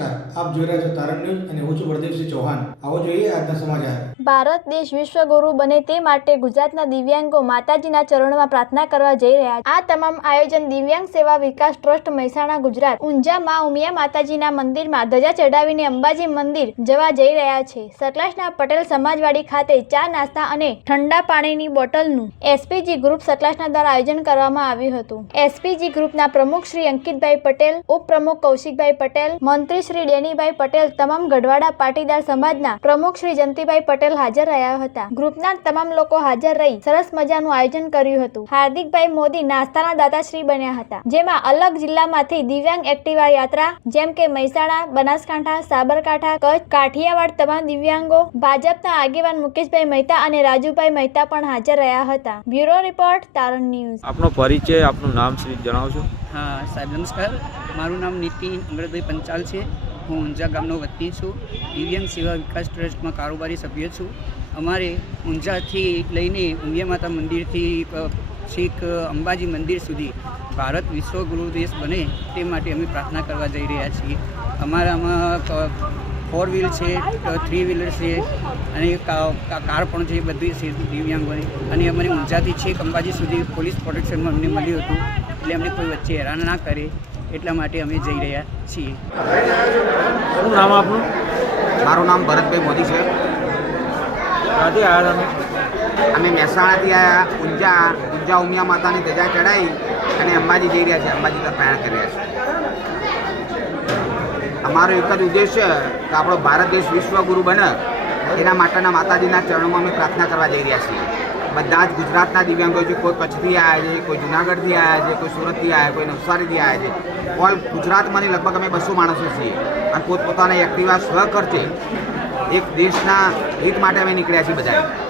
નમસ્કાર, આપ જોઈ રહ્યા છો તારણ ન્યૂઝ અને હું છું પ્રદીપસિંહ ચૌહાણ। આવો જોઈએ આજના સમાચાર। ભારત દેશ વિશ્વગુરુ બને તે માટે ગુજરાતના દિવ્યાંગો માતાજીના ચરણોમાં પ્રાર્થના કરવા જઈ રહ્યા છે। આ તમામ આયોજન દિવ્યાંગ સેવા વિકાસ ટ્રસ્ટ મહેસાણા ગુજરાત ઊંઝા માં ઉમિયા માતાજીના મંદિરમાં ધજા ચડાવીને અંબાજી મંદિર જવા જઈ રહ્યા છે। સતલાસના પટેલ સમાજવાડી ખાતે ચા નાસ્તા અને ઠંડા પાણીની બોટલનું એસપીજી ગ્રુપ સતલાસના દ્વારા આયોજન કરવામાં આવ્યું હતું। એસપીજી ગ્રુપના પ્રમુખ શ્રી અંકિતભાઈ પટેલ, ઉપપ્રમુખ કૌશિકભાઈ પટેલ, મંત્રી શ્રી ડેનીભાઈ પટેલ, તમામ ગઢવાડા પાટીદાર સમાજના પ્રમુખ શ્રી જયંતિભાઈ પટેલ હાજર રહ્યા હતા। ગ્રુપના તમામ લોકો હાજર રહી સરસ મજાનું આયોજન કર્યું હતું। હાર્દિકભાઈ મોદી નાસ્તાના દાતાશ્રી બન્યા હતા, જેમાં અલગ જિલ્લામાંથી દિવ્યાંગ એક્ટિવા યાત્રા જેમ કે મહેસાણા, બનાસકાંઠા, સાબરકાંઠા, કચ્છ, કાઠિયાવાડ તમામ દિવ્યાંગો, ભાજપના આગેવાન મુકેશભાઈ મહેતા અને રાજુભાઈ મહેતા પણ હાજર રહ્યા હતા। બ્યુરો રિપોર્ટ તારણ ન્યૂઝ। આપનો પરિચય, આપનું નામ શ્રી જણાવશો? હા સાહેબ નમસ્કાર, મારું નામ નીતિન અમૃતભાઈ પંચાલ છે। હું ઊંઝા ગામનો વતની છું। દિવ્યાંગ સેવા વિકાસ ટ્રસ્ટમાં કારોબારી સભ્ય છું। અમારે ઊંઝાથી લઈને ઉમિયા માતા મંદિરથી છેક અંબાજી મંદિર સુધી ભારત વિશ્વગુરુ દેશ બને તે માટે અમે પ્રાર્થના કરવા જઈ રહ્યા છીએ। અમારામાં 4 વ્હીલ છે, 3 વ્હીલર છે અને કાર પણ છે, બધી છે દિવ્યાંગોની। અને અમને ઊંઝાથી છેક અંબાજી સુધી પોલીસ પ્રોટેક્શનમાં અમને મળ્યું હતું, એટલે અમને કોઈ વચ્ચે હેરાન ના કરે એટલા માટે અમે જઈ રહ્યા છીએ। શું નામ આપનું? મારું નામ ભરતભાઈ મોદી છે। ક્યાંથી આવ્યા તમે? અમે મહેસાણાથી આવ્યા, ઊંઝા ઉમિયા માતાની ધજા ચડાવી અને અંબાજી જઈ રહ્યા છે, અંબાજી તરફ પ્રયાણ કરી રહ્યા છે। અમારો એક જ ઉદ્દેશ છે કે આપણો ભારત દેશ વિશ્વગુરુ બને એના માટેના માતાજીના ચરણોમાં અમે પ્રાર્થના કરવા જઈ રહ્યા છીએ। બધા જ ગુજરાતના દિવ્યાંગો છે, કોઈ કચ્છથી આવ્યા છે, કોઈ જુનાગઢથી આવ્યા છે, કોઈ સુરતથી આવ્યા, કોઈ નવસારીથી આવ્યા છે। ઓલ ગુજરાતમાંની લગભગ અમે 200 માણસો છીએ અને પોતપોતાના એક્ટિવા સ્વખર્ચે એક દેશના હિત માટે અમે નીકળ્યા છીએ બધા।